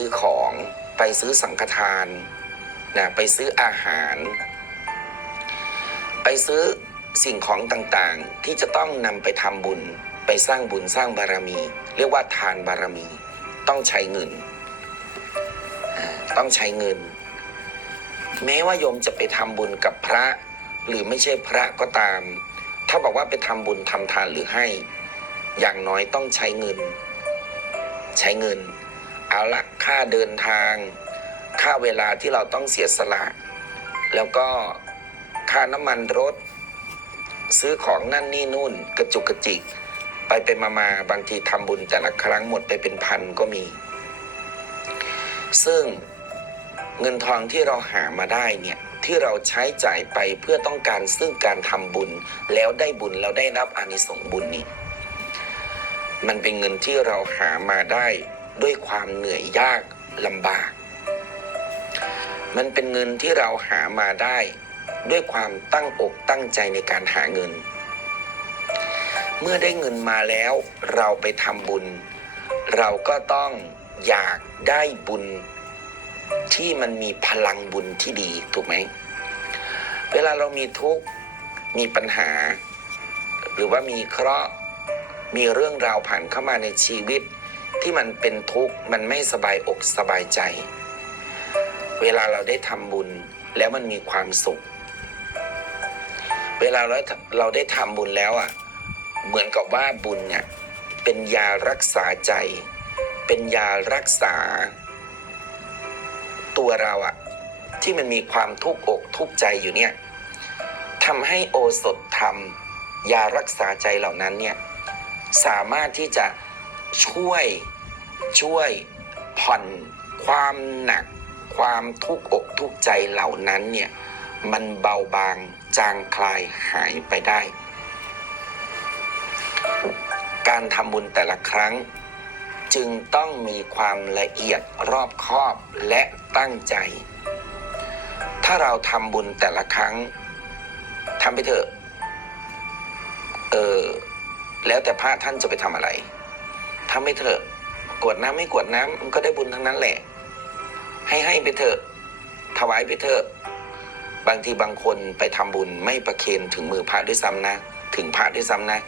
ซื้อของไปซื้อสังฆทานนะไปซื้ออาหาร ไปซื้อสิ่งของต่างๆ ที่จะต้องนำไปทำบุญ ไปสร้างบุญสร้างบารมี เรียกว่าทานบารมี ต้องใช้เงิน ต้องใช้เงิน แม้ว่าโยมจะไปทำบุญกับพระ หรือไม่ใช่พระก็ตาม ถ้าบอกว่าไปทำบุญทำทานหรือให้ อย่างน้อยต้องใช้เงิน ใช้เงิน เอาละค่าเดินทาง ค่าเวลาที่เราต้องเสียสละ แล้วก็ค่าน้ำมันรถ ซื้อของนั่นนี่นู่น กระจุกกระจิก ไปเป็นมามาบางทีทำบุญแต่ละครั้งหมดไปเป็นพันก็มี ซึ่งเงินทองที่เราหามาได้เนี่ยที่เราใช้จ่ายไปเพื่อต้องการซึ่งการทำบุญ แล้วได้บุญแล้วได้รับอานิสงส์บุญนี้ มันเป็นเงินที่เราหามาได้ ด้วยความเหนื่อยยากลำบาก มันเป็นเงินที่เราหามาได้ด้วยความตั้งอกตั้งใจในการหาเงิน เมื่อได้เงินมาแล้วเราไปทำบุญ เราก็ต้องอยากได้บุญที่มันมีพลังบุญที่ดีถูกไหม เวลาเรามีทุกข์มีปัญหา หรือว่ามีเคราะห์มีเรื่องราวผ่านเข้ามาในชีวิต ที่มันเป็นทุกข์มันไม่สบายอกสบายใจ เวลาเราได้ทำบุญแล้วมันมีความสุข เวลาเราเราได้ทำบุญแล้วอะ เหมือนกับว่าบุญเนี่ยเป็นยารักษาใจ เป็นยารักษา ตัวเราอะที่มันมีความทุกข์อกทุกข์ใจอยู่เนี่ยทำให้โอสถธรรม ยารักษาใจเหล่านั้นเนี่ยสามารถที่จะ ช่วย ช่วยผ่อนความหนัก ความทุกอกทุกใจเหล่านั้นเนี่ย มันเบาบางจางคลายหายไปได้ การทำบุญแต่ละครั้ง จึงต้องมีความละเอียดรอบคอบและตั้งใจ ถ้าเราทำบุญแต่ละครั้งทำไปเถอะ เออ แล้วแต่พระท่านจะไปทำอะไร ทำไปเถอะกวดน้ำไม่กวดน้ำมันก็ได้บุญทั้งนั้นแหละ ให้ให้ไปเถอะ ถวายไปเถอะ บางทีบางคนไปทำบุญไม่ประเคนถึงมือพระด้วยซ้ำนะ ถึงพระด้วยซ้ำนะ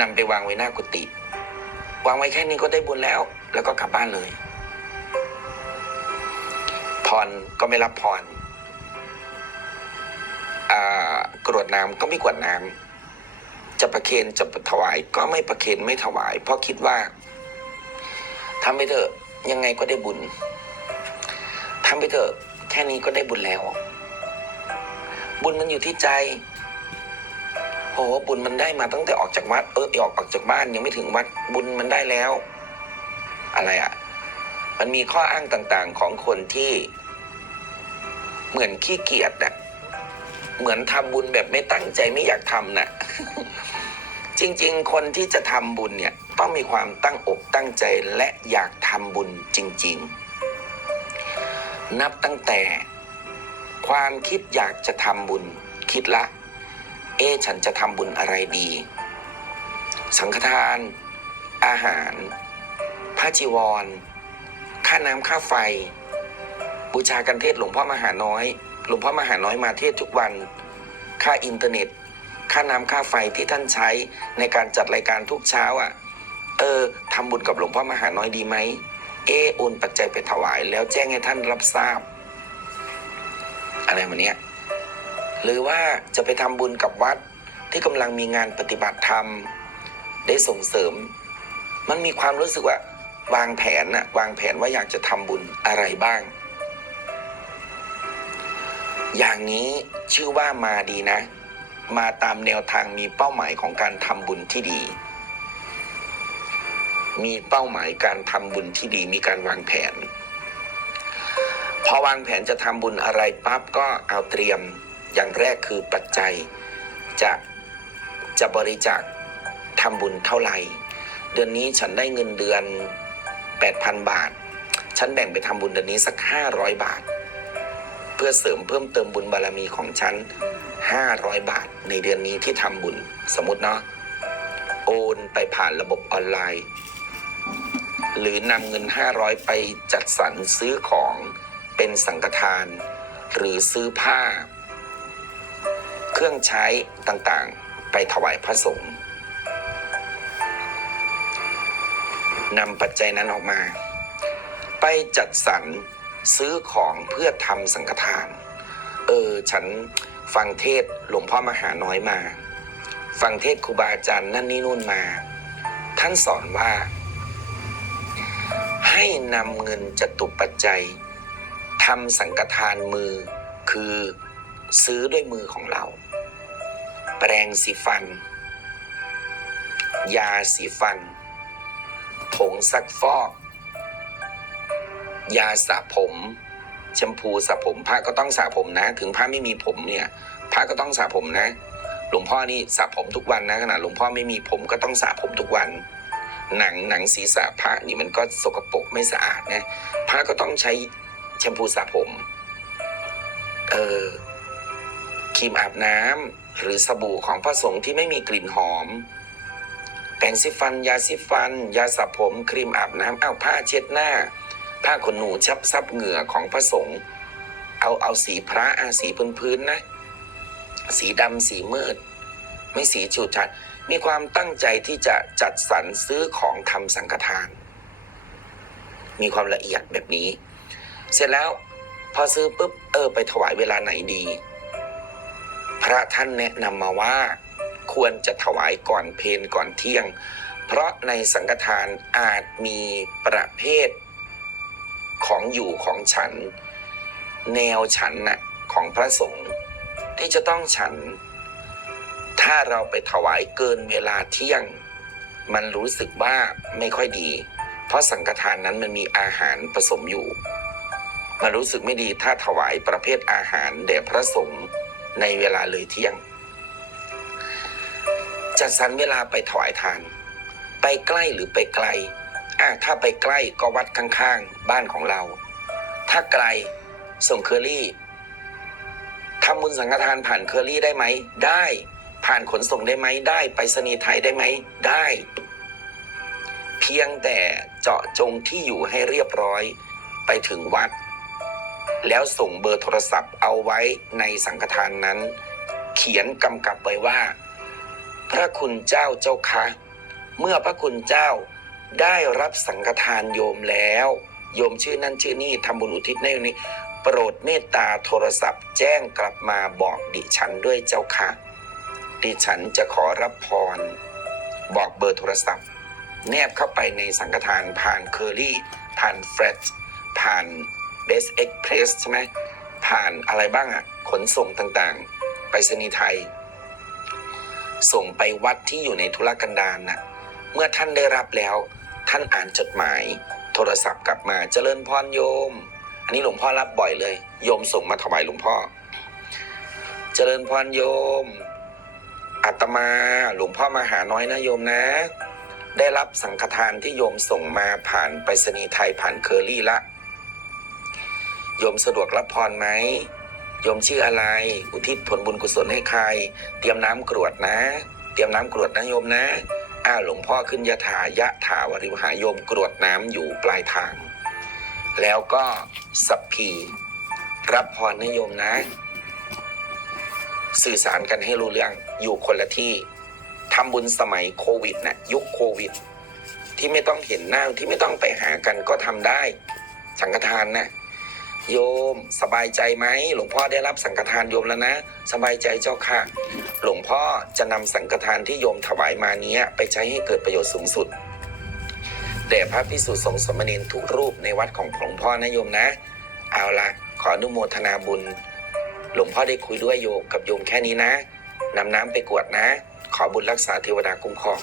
นำไปวางไว้หน้ากุฏิวางไว้แค่นี้ก็ได้บุญแล้ว แล้วก็กลับบ้านเลย พรก็ไม่รับพรอากรวดน้ำก็ไม่กวดน้ำ จะประเคนจะถวายก็ไม่ประเคนไม่ถวาย เพราะคิดว่าทำไปเถอะยังไงก็ได้บุญทำไปเถอะแค่นี้ก็ได้บุญแล้ว บุญมันอยู่ที่ใจโหบุญมันได้มาตั้งแต่ออกจากวัดเออออกออกจากบ้านยังไม่ถึงวัดบุญมันได้แล้ว อะไรอะ่ะ มันมีข้ออ้างต่างๆของคนที่ เหมือนขี้เกียจน่ะ เหมือนทำบุญแบบไม่ตั้งใจไม่อยากทำน่ะ จริงๆ คนที่จะทำบุญเนี่ย ต้องมีความตั้งอกตั้งใจและอยากทำบุญจริง ๆ นับตั้งแต่ ความคิดอยากจะทำบุญ คิดละ เอ ฉันจะทำบุญอะไรดี สังฆทาน อาหารผ้าจีวร ค่าน้ำค่าไฟ บูชากันเทศหลวงพ่อมหาน้อย หลวงพ่อมหาน้อยมาเทศทุกวัน ค่าอินเทอร์เน็ต ค่าน้ำค่าไฟที่ท่านใช้ในการจัดรายการทุกเช้าอะ เออทำบุญกับหลวงพ่อมหาน้อยดีไหม เออโอนปัจจัยไปถวาย แล้วแจ้งให้ท่านรับทราบ อะไรแบบนี้หรือว่าจะไปทำบุญกับวัดที่กำลังมีงานปฏิบัติธรรม ได้ส่งเสริม มันมีความรู้สึกว่า วางแผนนะวางแผนว่าอยากจะทำบุญอะไรบ้าง อย่างนี้ชื่อว่ามาดีนะ มาตามแนวทางมีเป้าหมายของการทำบุญที่ดี มีเป้าหมายการทำบุญที่ดีมีการวางแผน พอวางแผนจะทำบุญอะไรปั๊บก็เอาเตรียมอย่างแรกคือปัจจัยจะจะบริจาคทำบุญเท่าไหร่ เดือนนี้ฉันได้เงินเดือน 8,000 บาท ฉันแบ่งไปทำบุญเดือนนี้สัก 500 บาท เพื่อเสริมเพิ่มเติมบุญบารมีของฉัน 500 บาทในเดือนนี้ที่ทำบุญสมมติเนาะโอนไปผ่านระบบออนไลน์ หรือนำเงิน 500 ไปจัดสรรซื้อของเป็นสังฆทาน หรือซื้อผ้า เครื่องใช้ต่างๆ ไปถวายพระสงฆ์นำปัจจัยนั้นออกมา ไปจัดสรร ซื้อของเพื่อทำสังฆทาน เออ ฉันฟังเทศหลวงพ่อมหาน้อยมา ฟังเทศครูบาอาจารย์นั่นนี่นู่นมา ท่านสอนว่า ให้นำเงินจตุปัจจัยทำสังฆทานมือ คือซื้อด้วยมือของเรา แปรงสีฟัน ยาสีฟัน ผงซักฟอก ยาสระผมแชมพูสระผมพระก็ต้องสระผมนะ ถึงพระไม่มีผมเนี่ยพระก็ต้องสระผมนะ หลวงพ่อนี่สระผมทุกวันนะขนาดหลวงพ่อไม่มีผมก็ต้องสระผมทุกวัน หนังหนังศีรษะพระนี่มันก็สกปรกไม่สะอาดนะพระก็ต้องใช้แชมพูสระผมเออครีมอาบน้ำหรือสบู่ของพระสงฆ์ที่ไม่มีกลิ่นหอมแปรงสีฟัน ยาสีฟัน ยาสระผม ครีมอาบน้ำเอาวผ้าเช็ดหน้า ผ้าขนหนูชับซับเหงื่อของพระสงฆ์เอาเอาสีพระอาสีพื้นพื้นๆนะ สีดำสีมืด ไม่สีฉูดฉาดมีความตั้งใจที่จะจัดสรรซื้อของทำสังฆทาน มีความละเอียดแบบนี้ เสร็จแล้วพอซื้อปุ๊บเออไปถวายเวลาไหนดี พระท่านแนะนำมาว่าควรจะถวายก่อนเพลก่อนเที่ยง เพราะในสังฆทานอาจมีประเภท ของอยู่ของฉัน แนวฉันน่ะของพระสงฆ์ที่จะต้องฉัน ถ้าเราไปถวายเกินเวลาเที่ยง มันรู้สึกว่าไม่ค่อยดี เพราะสังฆทานนั้นมันมีอาหารผสมอยู่ มันรู้สึกไม่ดีถ้าถวายประเภทอาหารแด่พระสงฆ์ในเวลาเลยเที่ยง จัดสรรเวลาไปถวายทาน ไปใกล้หรือไปไกล อะถ้าไปใกล้ก็วัดข้างๆ บ้านของเรา ถ้าไกลส่งเคอรี่ทำบุญสังฆทานผ่านเคอรี่ได้ไหม ได้ ผ่านขนส่งได้ไหม ได้ ไปรษณีไทยได้ไหม ได้ เพียงแต่เจาะจงที่อยู่ให้เรียบร้อยไปถึงวัด แล้วส่งเบอร์โทรศัพท์เอาไว้ในสังฆทานนั้น เขียนกำกับไว้ว่า พระคุณเจ้าเจ้าคะ เมื่อพระคุณเจ้า ได้รับสังฆทานโยมแล้ว โยมชื่อนั่นชื่อนี่ทำบุญอุทิศในวันนี้ โปรดเมตตาโทรศัพท์ แจ้งกลับมาบอกดิฉันด้วยเจ้าค่ะ ดิฉันจะขอรับพร บอกเบอร์โทรศัพท์ แนบเข้าไปในสังฆทานผ่านเคอรี่ผ่านเฟรชผ่านเบสเอ็กเพรสใช่ไหมผ่านอะไรบ้างอะ่ะขนส่งต่างๆ ไปรษณีย์ไทย ส่งไปวัดที่อยู่ในธุรกันดารน่ะ เมื่อท่านได้รับแล้ว ท่านอ่านจดหมาย โทรศัพท์กลับมาเจริญพรโยม อันนี้หลวงพ่อรับบ่อยเลย โยมส่งมาถวายหลวงพ่อ เจริญพรโยมอาตมาหลวงพ่อมาหาน้อยนะโยมนะ ได้รับสังฆทานที่โยมส่งมาผ่านไปรษณีย์ไทยผ่านเคอรี่ละ โยมสะดวกรับพรไหมโยมชื่ออะไร อุทิศผลบุญกุศลให้ใคร เตรียมน้ำกรวดนะ เตรียมน้ำกรวดนะโยมนะ อ้าวหลวงพ่อขึ้นยะถายะถาวริวหาโยมกรวดน้ำอยู่ปลายทาง แล้วก็สัพพีรับพรนะโยมนะ สื่อสารกันให้รู้เรื่องอยู่คนละที่ทำบุญสมัยโควิดนะยุคโควิด ที่ไม่ต้องเห็นหน้าที่ไม่ต้องไปหากันก็ทำได้ สังฆทานนะ โยมสบายใจไหมหลวงพ่อได้รับสังฆทานโยมแล้วนะ สบายใจเจ้าค่ะ หลวงพ่อจะนำสังฆทานที่โยมถวายมาเนี้ยไปใช้ให้เกิดประโยชน์สูงสุดแด่พระพิสุสงฆ์สมณีทุกรูปในวัดของหลวงพ่อนะโยมนะ เอาละขออนุโมทนาบุญ หลวงพ่อได้คุยด้วยโยมกับโยมแค่นี้นะนำน้ำไปกรวดนะ ขอบุญรักษาเทวดาคุ้มครอง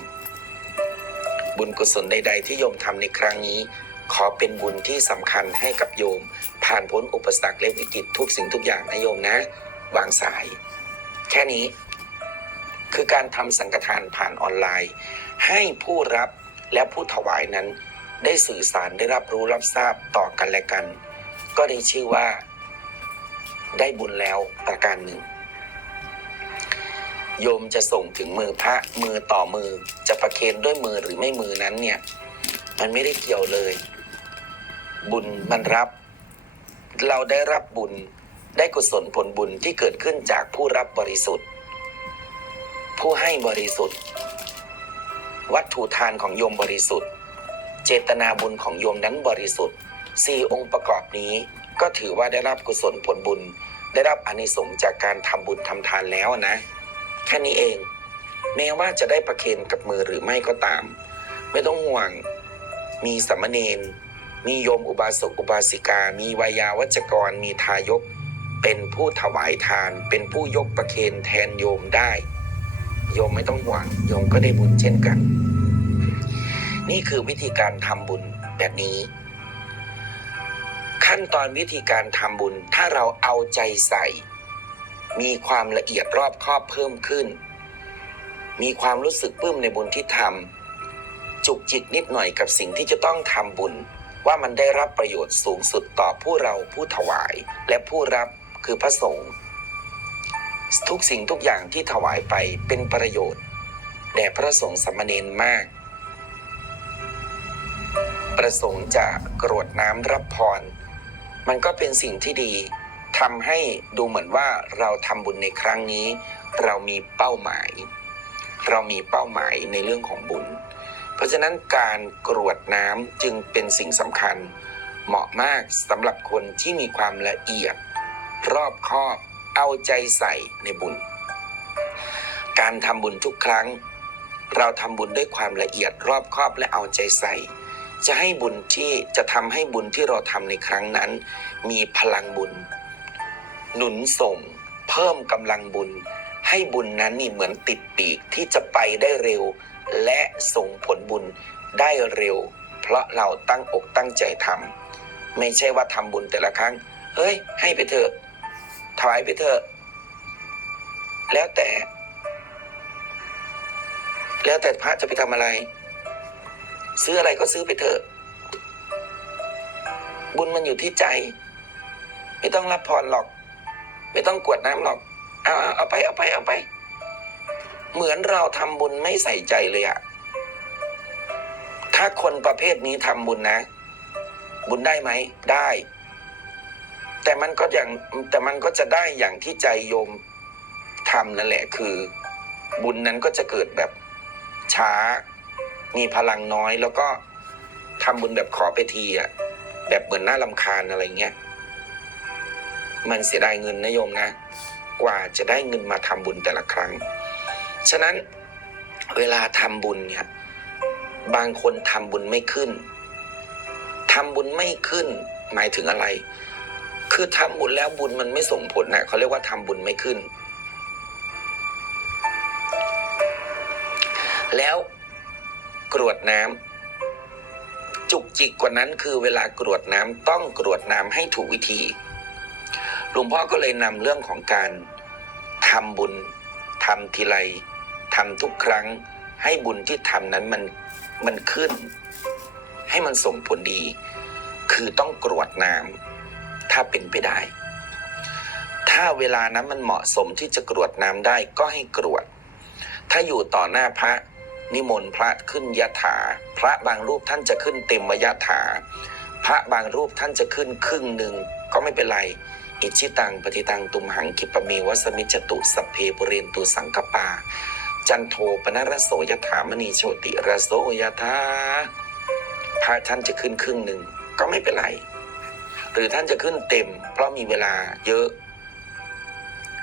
บุญกุศลใด ๆ ที่โยมทำในครั้งนี้ ขอเป็นบุญที่สำคัญให้กับโยม ผ่านพ้นอุปสรรคและวิกฤตทุกสิ่งทุกอย่างนะโยมนะ วางสาย แค่นี้ คือการทำสังฆทานผ่านออนไลน์ ให้ผู้รับและผู้ถวายนั้น ได้สื่อสารได้รับรู้รับทราบต่อกันและกัน ก็ได้ชื่อว่า ได้บุญแล้วประการหนึ่งโยมจะส่งถึงมือพระมือต่อมือจะประเคนด้วยมือหรือไม่มือนั้นเนี่ย มันไม่ได้เกี่ยวเลย บุญมันรับ เราได้รับบุญได้กุศลผลบุญที่เกิดขึ้นจากผู้รับบริสุทธิ์ ผู้ให้บริสุทธิ์ วัตถุทานของโยมบริสุทธิ์ เจตนาบุญของโยมนั้นบริสุทธิ์สี่องค์ประกอบนี้ก็ถือว่าได้รับกุศลผลบุญ ได้รับอานิสงส์จากการทำบุญทำทานแล้วนะ แค่นี้เอง แม้ว่าจะได้ประเคนกับมือหรือไม่ก็ตาม ไม่ต้องห่วง มีสามมเณร มีโยมอุบาสกอุบาสิกา มีวายาวัจกร มีทายก เป็นผู้ถวายทาน เป็นผู้ยกประเคนแทนโยมได้ โยมไม่ต้องห่วง โยมก็ได้บุญเช่นกัน นี่คือวิธีการทำบุญแบบนี้ ขั้นตอนวิธีการทำบุญ ถ้าเราเอาใจใส่ มีความละเอียดรอบคอบเพิ่มขึ้น มีความรู้สึกปลื้มในบุญที่ทำจุกจิกนิดหน่อยกับสิ่งที่จะต้องทำบุญ ว่ามันได้รับประโยชน์สูงสุดต่อผู้เราผู้ถวาย และผู้รับคือพระสงฆ์ทุกสิ่งทุกอย่างที่ถวายไปเป็นประโยชน์แด่พระสงฆ์สามเณรมาก ประสงค์จะกรวดน้ำรับพร มันก็เป็นสิ่งที่ดีทำให้ดูเหมือนว่าเราทำบุญในครั้งนี้ เรามีเป้าหมาย เรามีเป้าหมายในเรื่องของบุญ ราะฉะนั้นการกรวดน้ำจึงเป็นสิ่งสำคัญ เหมาะมากสำหรับคนที่มีความละเอียด รอบคอบเอาใจใส่ในบุญ การทำบุญทุกครั้ง เราทำบุญด้วยความละเอียดรอบคอบและเอาใจใส่ จะให้บุญที่จะทำให้บุญที่เราทำในครั้งนั้น มีพลังบุญ หนุนส่ง เพิ่มกำลังบุญ ให้บุญนั้นนี่เหมือนติดปีกที่จะไปได้เร็ว และส่งผลบุญได้เร็ว เพราะเราตั้งอกตั้งใจทำไม่ใช่ว่าทำบุญแต่ละครั้ง เฮ้ย ให้ไปเถอะถวายไปเถอะ แล้วแต่ แล้วแต่พระจะไปทำอะไร ซื้ออะไรก็ซื้อไปเถอะ บุญมันอยู่ที่ใจ ไม่ต้องรับพรหรอก ไม่ต้องกวดน้ำหรอก เอาเอาไปเอาไปเอาไป เหมือนเราทำบุญไม่ใส่ใจเลยอะถ้าคนประเภทนี้ทำบุญนะ บุญได้ไหมได้ แต่มันก็อย่างแต่มันก็จะได้อย่างที่ใจโยมทำนั่นแหละคือ บุญนั้นก็จะเกิดแบบช้า มีพลังน้อยแล้วก็ทำบุญแบบขอไปทีอะแบบเหมือนน่าลำคาญอะไรเงี้ยมันเสียดายเงินนะโยมนะ กว่าจะได้เงินมาทำบุญแต่ละครั้ง ฉะนั้นเวลาทำบุญเนี่ยบางคนทำบุญไม่ขึ้นทำบุญไม่ขึ้นหมายถึงอะไร คือทำบุญแล้วบุญมันไม่ส่งผลนะเขาเรียกว่าทำบุญไม่ขึ้น แล้วกรวดน้ำจุกจิกกว่านั้นคือเวลากรวดน้ำต้องกรวดน้ำให้ถูกวิธีหลวงพ่อก็เลยนำเรื่องของการทำบุญทำทีไร ทำทุกครั้ง ให้บุญที่ทำนั้นมันมันขึ้น ให้มันส่งผลดี คือต้องกรวดน้ำถ้าเป็นไปได้ ถ้าเวลานั้นมันเหมาะสมที่จะกรวดน้ำได้ก็ให้กรวด ถ้าอยู่ต่อหน้าพระนิมนต์พระขึ้นยะถา พระบางรูปท่านจะขึ้นเต็มวยะถา พระบางรูปท่านจะขึ้นครึ่งหนึ่งก็ไม่เป็นไร อิชิตังปฏิตังตุมหังคิปเมวัสมิจจตุสัพเพปุเรนตุสังกปา จันโทปนรสโสยถามณีโชติรสโสยถาพระท่านจะขึ้นครึ่งหนึ่งก็ไม่เป็นไร หรือท่านจะขึ้นเต็ม เพราะมีเวลาเยอะ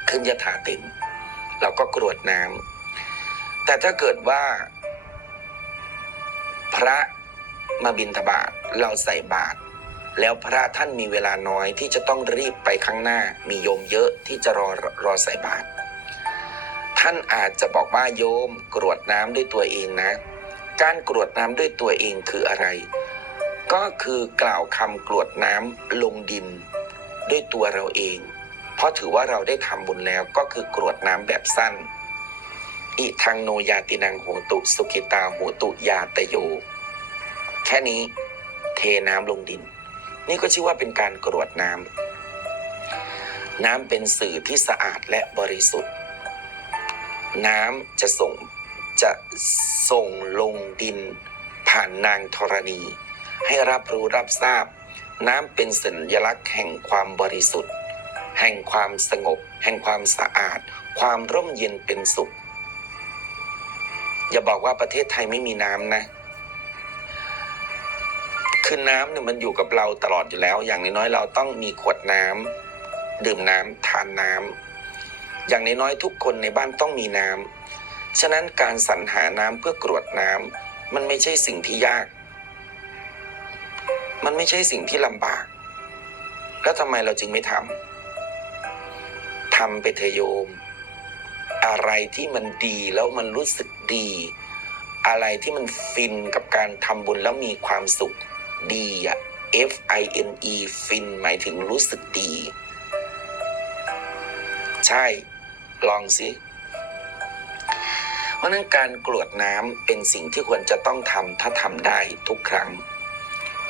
ขึ้นยถาเต็ม เราก็กรวดน้ำแต่ถ้าเกิดว่า พระมาบินทบาทเราใส่บาตรแล้วพระท่านมีเวลาน้อยที่จะต้องรีบไปข้างหน้า มีโยมเยอะที่จะรอรอใส่บาตร ท่านอาจจะบอกว่าโยมกรวดน้ำด้วยตัวเองนะ การกรวดน้ำด้วยตัวเองคืออะไร ก็คือกล่าวคำกรวดน้ำลงดิน ด้วยตัวเราเอง เพราะถือว่าเราได้ทำบุญแล้วก็คือกรวดน้ำแบบสั้น อิทังโนยาตินังโหตุสุขิตาโหตุยาตโย แค่นี้เทน้ำลงดิน นี่ก็ชื่อว่าเป็นการกรวดน้ำน้ำเป็นสื่อที่สะอาดและบริสุทธิ์ น้ำจะส่งจะส่งลงดินผ่านนางธรณี ให้รับรู้รับทราบ น้ำเป็นสัญลักษณ์แห่งความบริสุทธิ์ แห่งความสงบ แห่งความสะอาด ความร่มเย็นเป็นสุข อย่าบอกว่าประเทศไทยไม่มีน้ำนะ คือน้ำเนี่ยมันอยู่กับเราตลอดอยู่แล้ว อย่างน้อยๆเราต้องมีขวดน้ำดื่มน้ำทานน้ำ อย่างน้อยๆทุกคนในบ้านต้องมีน้ำ ฉะนั้นการสรรหาน้ำเพื่อกรวดน้ำมันไม่ใช่สิ่งที่ยาก มันไม่ใช่สิ่งที่ลำบาก แล้วทำไมเราจึงไม่ทำทำไปเถโยม อะไรที่มันดีแล้วมันรู้สึกดี อะไรที่มันฟินกับการทำบุญแล้วมีความสุขดีอะ F I N E ฟินหมายถึงรู้สึกดี ใช่ ลองสิเพราะนั้นการกรวดน้ำเป็นสิ่งที่ควรจะต้องทำถ้าทำได้ทุกครั้ง